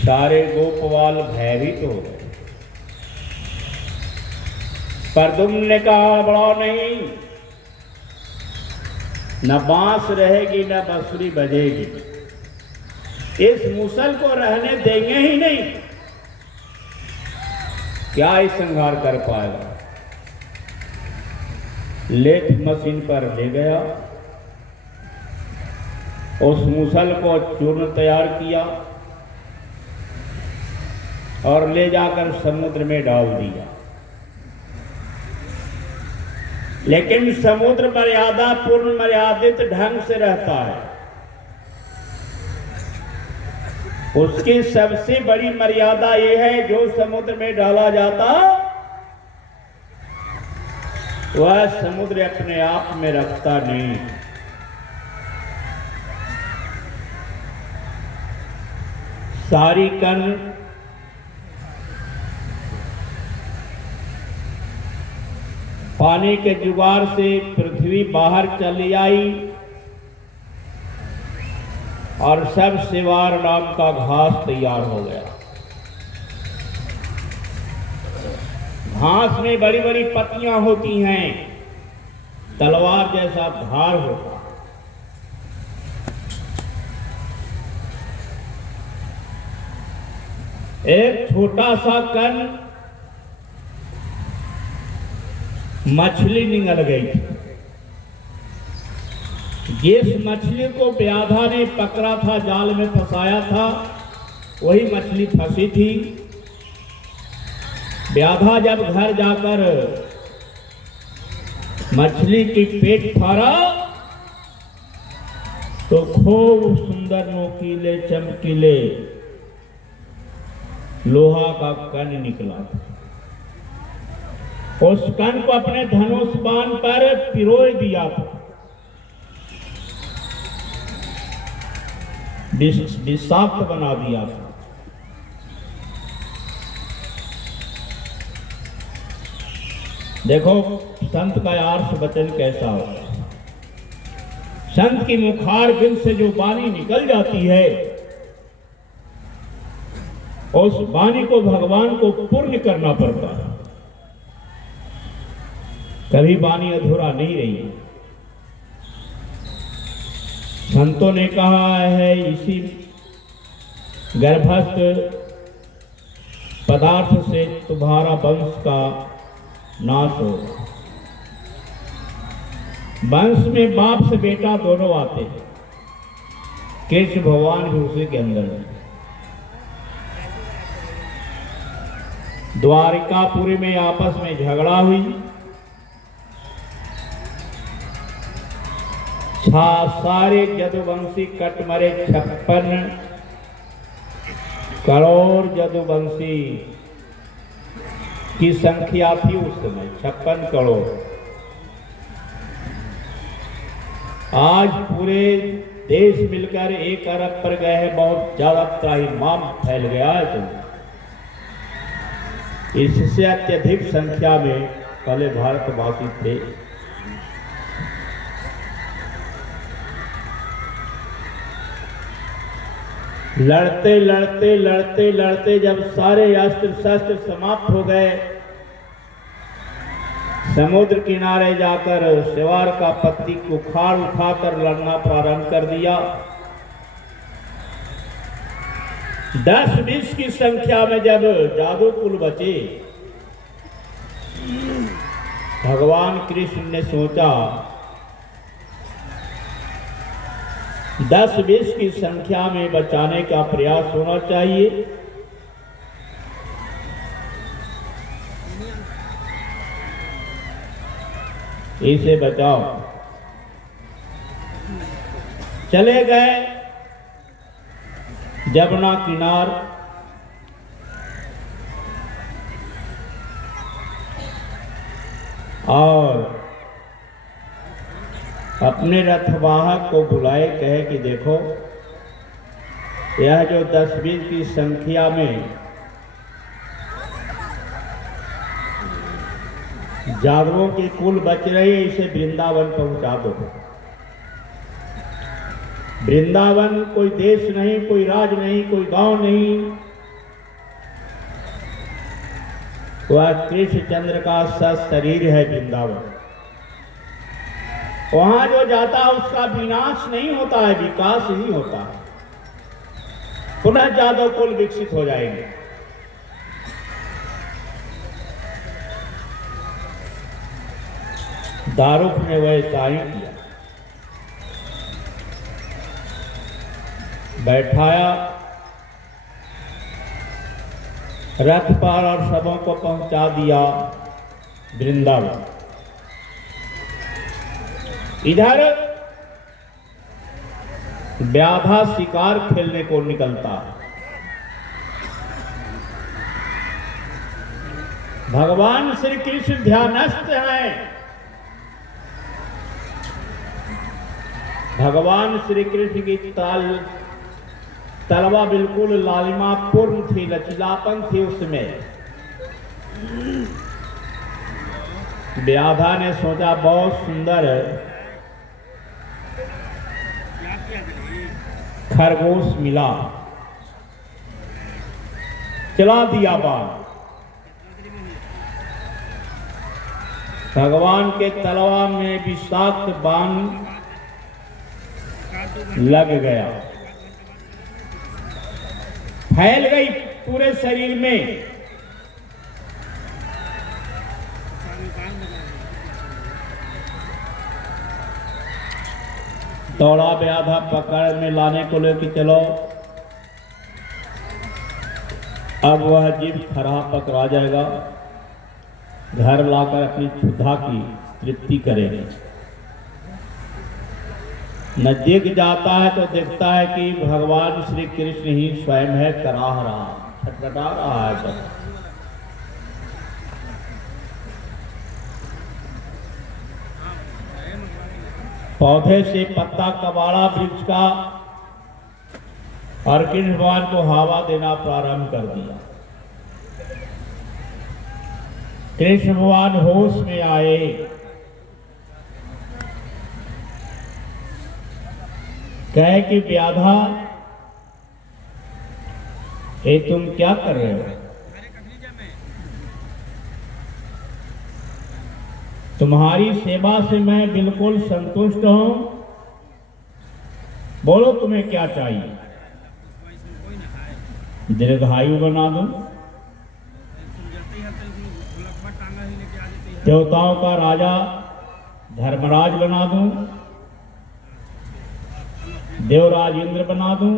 सारे गोपवाल भयभीत हो गए। प्रद्युम्न ने कहा, बड़ा नहीं, न बांस रहेगी न बांसुरी बजेगी, इस मुसल को रहने देंगे ही नहीं। क्या इस संहार कर पाएगा? लेथ मशीन पर ले गया, उस मुसल को चूर्ण तैयार किया और ले जाकर समुद्र में डाल दिया। लेकिन समुद्र मर्यादा पूर्ण मर्यादित ढंग से रहता है। उसकी सबसे बड़ी मर्यादा यह है, जो समुद्र में डाला जाता वह समुद्र अपने आप में रखता नहीं। सारी कण पानी के जुगाड़ से पृथ्वी बाहर चली आई और सब सिवार नाम का घास तैयार हो गया। घास में बड़ी बड़ी पत्तियां होती हैं, तलवार जैसा धार होता। एक छोटा सा कण मछली निगल गई थी। जिस मछली को व्याधा ने पकड़ा था, जाल में फंसाया था, वही मछली फंसी थी। व्याधा जब घर जाकर मछली की पेट फाड़ा तो खूब सुंदर नोकीले चमकीले लोहा का कण निकला। उस कण को अपने धनुष बाण पर पिरोय दिया था। विषाक्त बना दिया था। देखो संत का आर्ष वचन कैसा होता है। संत की मुखार बिंद से जो वाणी निकल जाती है, उस वाणी को भगवान को पूर्ण करना पड़ता है। कभी वाणी अधूरा नहीं रही। संतों ने कहा है, इसी गर्भस्थ पदार्थ से तुम्हारा वंश का नाश हो। वंश में बाप से बेटा दोनों आते हैं। कृष्ण भगवान भी उसी के अंदर है। द्वारिकापुरी में आपस में झगड़ा हुई। सारे जदुवंशी कट मरे। 56 करोड़ जदुवंशी की संख्या थी उस समय, 56 करोड़। आज पूरे देश मिलकर 1 अरब पर गए हैं। बहुत ज्यादा त्राहिमाम फैल गया है। तो इससे अत्यधिक संख्या में पहले भारतवासी थे। लड़ते लड़ते लड़ते लड़ते जब सारे अस्त्र शस्त्र समाप्त हो गए, समुद्र किनारे जाकर सिवार का पत्ती को उखाड़ उठाकर लड़ना प्रारंभ कर दिया। 10-20 की संख्या में जब जादू कुल बचे, भगवान कृष्ण ने सोचा 10-20 की संख्या में बचाने का प्रयास होना चाहिए। इसे बचाओ। चले गए जमुना किनार। और अपने रथवाहक को बुलाए, कहे कि देखो यह जो 10-20 की संख्या में जादुओं की कुल बच रही है, इसे वृंदावन पहुंचा दो। वृंदावन कोई देश नहीं, कोई राज्य नहीं, कोई गांव नहीं, वह कृष्णचंद्र का शरीर है वृंदावन। वहां जो जाता है उसका विनाश नहीं होता है, विकास ही होता है। पुनः जादव कुल विकसित हो जाएंगे। दारुक ने वैसा ही किया, बैठाया रथ पर और सबों को पहुंचा दिया वृंदावन। इधर व्याधा शिकार खेलने को निकलता। भगवान श्री कृष्ण ध्यानस्थ हैं। भगवान श्री कृष्ण की तलवा बिल्कुल लालिमा पूर्ण थी, लचीलापन थी उसमें। व्याधा ने सोचा बहुत सुंदर खरगोश मिला, चला दिया बाण। भगवान के तलवा में विषाक्त बाण लग गया, फैल गई पूरे शरीर में। दौड़ा व्याधा पकड़ में लाने को लेकर चलो। अब वह जीव खरा पकड़ा जाएगा, घर लाकर अपनी क्षुधा की तृप्ति करेगा। नजदीक जाता है तो देखता है कि भगवान श्री कृष्ण ही स्वयं है, कराह रहा, छटपटा रहा है सब। पौधे से पत्ता कबाड़ा वृक्ष का और कृष्ण भगवान को हवा देना प्रारंभ कर दिया। कृष्ण भगवान होश में आए, कहे कि व्याधा ये तुम क्या कर रहे हो? तुम्हारी सेवा से मैं बिल्कुल संतुष्ट हूं, बोलो तुम्हें क्या चाहिए? दीर्घायु बना दूं, देवताओं का राजा धर्मराज बना दूं, देवराज इंद्र बना दूं,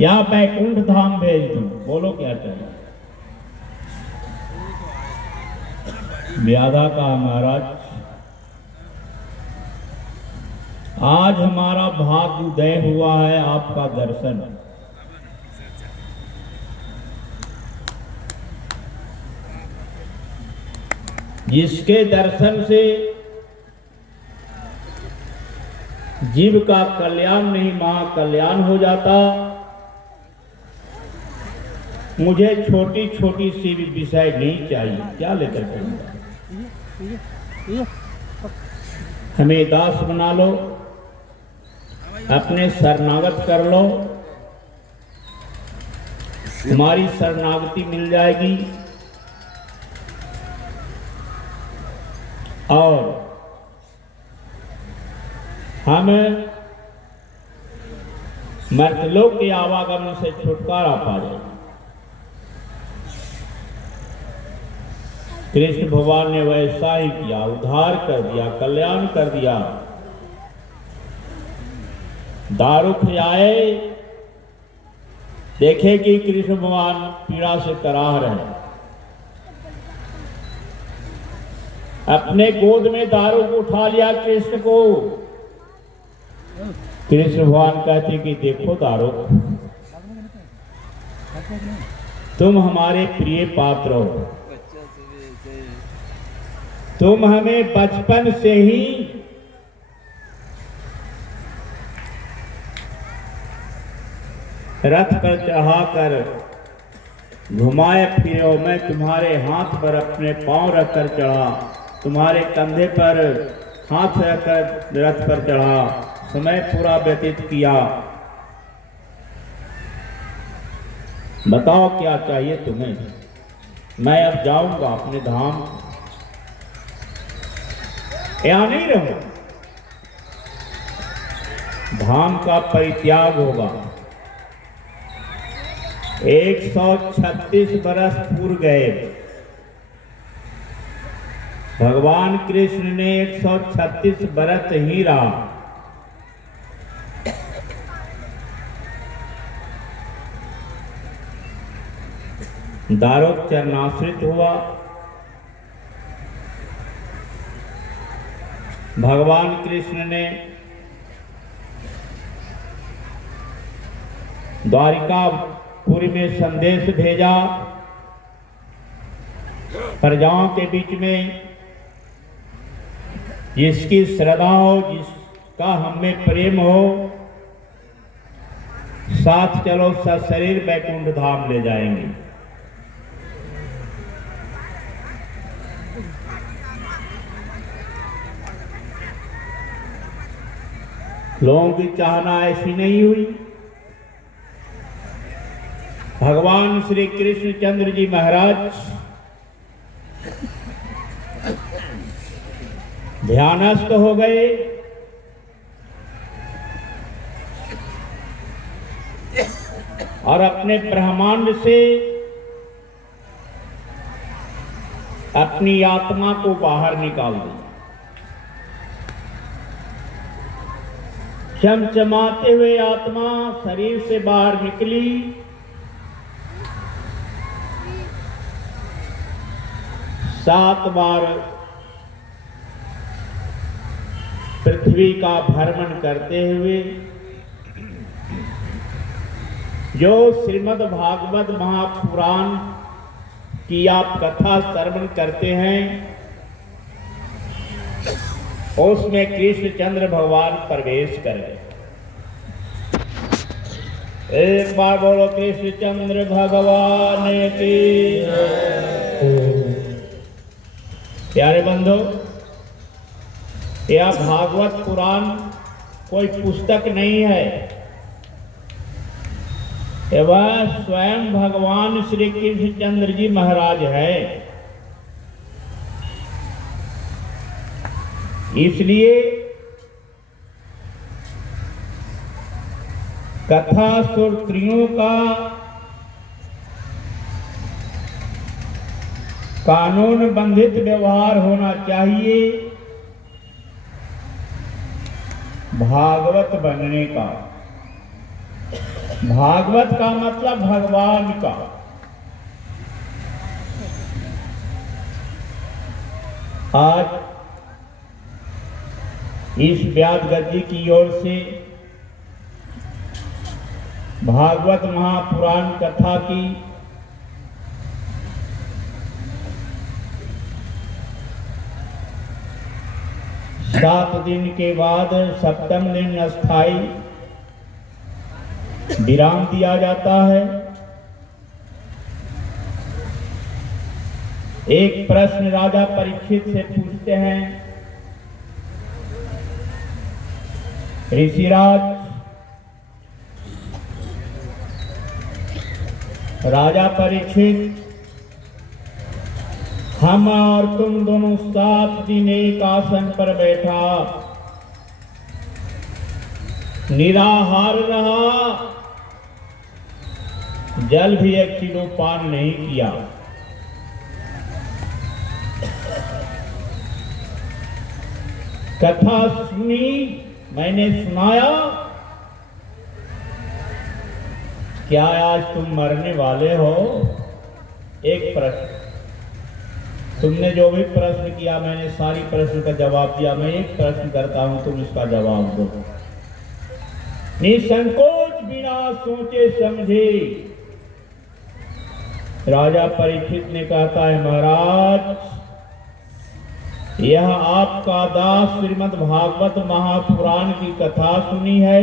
या बैकुंठ धाम भेज दूं, बोलो क्या चाहिए? व्याधा का महाराज, आज हमारा भाग्य उदय हुआ है आपका दर्शन। जिसके दर्शन से जीव का कल्याण नहीं महाकल्याण हो जाता। मुझे छोटी छोटी सी भी विषय नहीं चाहिए, क्या लेकर चलूंगा? हमें दास बना लो, अपने शरणागत कर लो, तुम्हारी शरणागति मिल जाएगी और हम मर्तलोक के आवागमन से छुटकारा पा जाएंगे। कृष्ण भगवान ने वैसा ही किया, उद्धार कर दिया, कल्याण कर दिया। दारुक आए, देखे कि कृष्ण भगवान पीड़ा से कराह रहे, अपने गोद में दारुक उठा लिया कृष्ण को। कृष्ण भगवान कहते कि देखो दारुक, तुम हमारे प्रिय पात्र हो, तुम हमें बचपन से ही रथ पर चढ़ाकर घुमाए फिरे। मैं तुम्हारे हाथ पर अपने पांव रखकर चढ़ा, तुम्हारे कंधे पर हाथ रखकर रथ पर चढ़ा, समय पूरा व्यतीत किया। बताओ क्या चाहिए तुम्हें? मैं अब जाऊंगा अपने धाम, यहां नहीं रहूंगा। धाम का परित्याग होगा। 136 बरस पूर्व गए। भगवान कृष्ण ने 136 बरस ही रहा। दारुक चरणाश्रित हुआ। भगवान कृष्ण ने द्वारिकापुरी में संदेश भेजा, प्रजाओं के बीच में जिसकी श्रद्धा हो, जिसका हम में प्रेम हो, साथ चलो, सशरीर बैकुंठ धाम ले जाएंगे। लोगों की चाहना ऐसी नहीं हुई। भगवान श्री कृष्ण चंद्र जी महाराज ध्यानस्थ हो गए। और अपने ब्रह्मांड से अपनी आत्मा को बाहर निकाल दिया। चमचमाते हुए आत्मा शरीर से बाहर निकली। सात बार पृथ्वी का भ्रमण करते हुए जो श्रीमद् भागवत महापुराण की आप कथा श्रवण करते हैं, उसमें कृष्णचंद्र भगवान प्रवेश कर गए। एक बार बोलो कृष्णचंद्र भगवान की। प्यारे बंधु, यह भागवत पुराण कोई पुस्तक नहीं है, वह स्वयं भगवान श्री कृष्णचंद्र जी महाराज है। इसलिए कथा श्रोत्रियों का कानून बंधित व्यवहार होना चाहिए भागवत बनने का। भागवत का मतलब भगवान का। आज इस व्यास गद्दी की ओर से भागवत महापुराण कथा की सात दिन के बाद सप्तम दिन अस्थाई विराम दिया जाता है। एक प्रश्न राजा परीक्षित से पूछते हैं, ऋषिराज, राजा परीक्षित, हम और तुम दोनों 7 दिन एक आसन पर बैठा निराहार रहा, जल भी 1 किलो पान नहीं किया। कथा सुनी, मैंने सुनाया, क्या आज तुम मरने वाले हो? एक प्रश्न। तुमने जो भी प्रश्न किया, मैंने सारी प्रश्न का जवाब दिया। मैं एक प्रश्न करता हूं, तुम इसका जवाब दो निसंकोच, बिना सोचे समझे। राजा परीक्षित ने कहता है, महाराज, यह आपका दास श्रीमद् भागवत महापुराण की कथा सुनी है।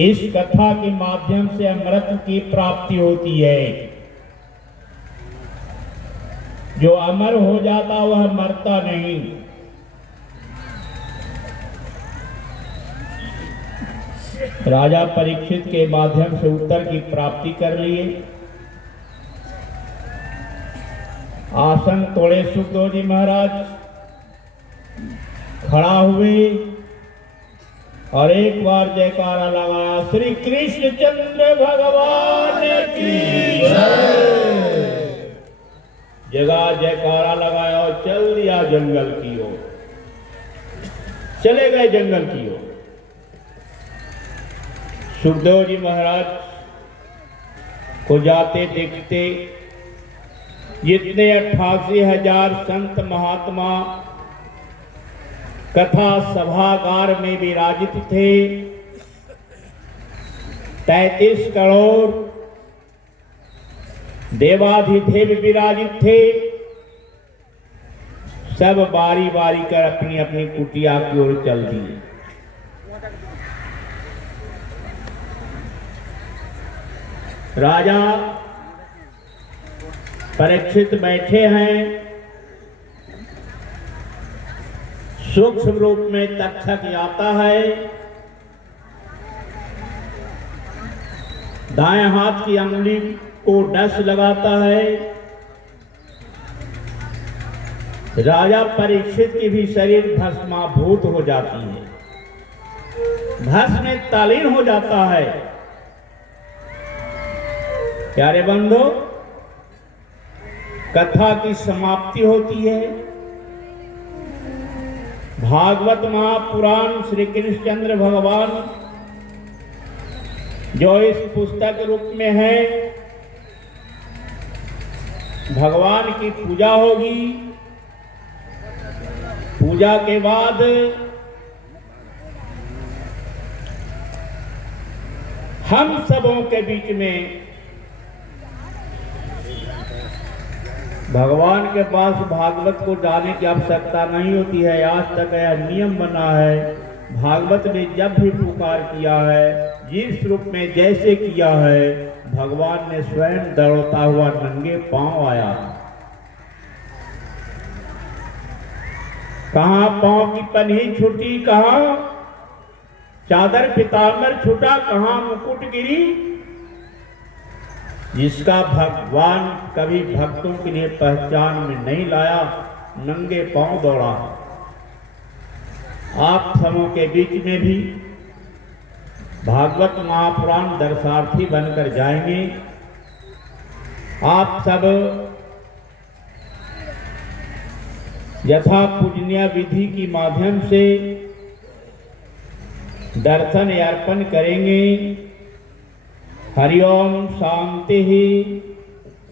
इस कथा के माध्यम से अमृत की प्राप्ति होती है। जो अमर हो जाता वह मरता नहीं। राजा परीक्षित के माध्यम से उत्तर की प्राप्ति कर लिए। आसन तोड़े सुखदेव जी महाराज, खड़ा हुए और एक बार जयकारा लगाया, श्री कृष्ण चंद्र भगवान की जगह जयकारा लगाया और चल दिया जंगल की ओर, चले गए जंगल की ओर। सुखदेव जी महाराज को जाते देखते जितने 88,000 संत महात्मा कथा सभागार में विराजित थे, 33 करोड़ देवाधिदेव विराजित थे, सब बारी बारी कर अपनी अपनी कुटिया की ओर चल दिए। राजा परीक्षित बैठे हैं, सूक्ष्म रूप में तक्षक आता है, दाएं हाथ की अंगुली को डस लगाता है। राजा परीक्षित की भी शरीर भस्माभूत हो जाती है, भस्म में तल्लीन हो जाता है। प्यारे बंधु, कथा की समाप्ति होती है। भागवत महापुराण श्री कृष्णचंद्र भगवान जो इस पुस्तक रूप में है, भगवान की पूजा होगी। पूजा के बाद हम सबों के बीच में भगवान के पास भागवत को जाने की आवश्यकता नहीं होती है। आज तक यह नियम बना है, भागवत ने जब भी पुकार किया है, जिस रूप में जैसे किया है, भगवान ने स्वयं दौड़ता हुआ नंगे पांव आया। कहाँ पांव की पन्ही छूटी, कहाँ चादर पीताम्बर छूटा, कहाँ मुकुट गिरी। जिसका भगवान कभी भक्तों के लिए पहचान में नहीं लाया, नंगे पांव दौड़ा। आप सबों के बीच में भी भागवत महापुराण दर्शार्थी बनकर जाएंगे। आप सब यथा पूजनीय विधि की माध्यम से दर्शन अर्पण करेंगे। हरिओम शांति ही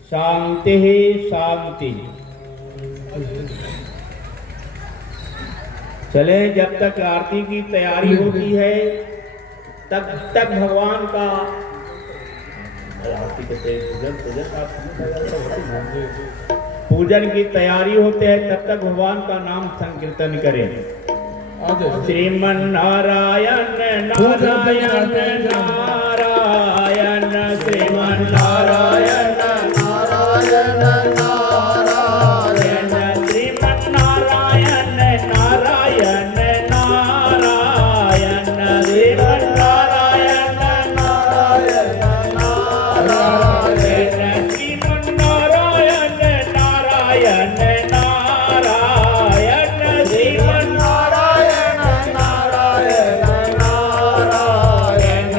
शांति ही शांति। चले, जब तक आरती की तैयारी होती है तब तक भगवान का पूजन की तैयारी होते है, तब तक भगवान का नाम संकीर्तन करें। श्रीमन नारायण नारायण नारायण, श्रीमन नारायण नारायण नारायण, श्रीमन नारायण नारायण नारायण, श्रीमन नारायण नारायण नारायण, श्रीमन नारायण नारायण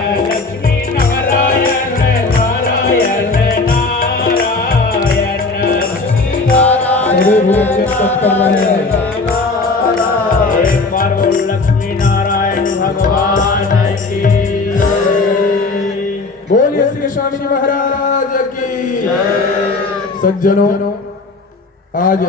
नारायण, श्रीमन एक बार बोल लक्ष्मी नारायण भगवान की। बोलिए श्री स्वामी जी महाराज की। सज्जनों, आज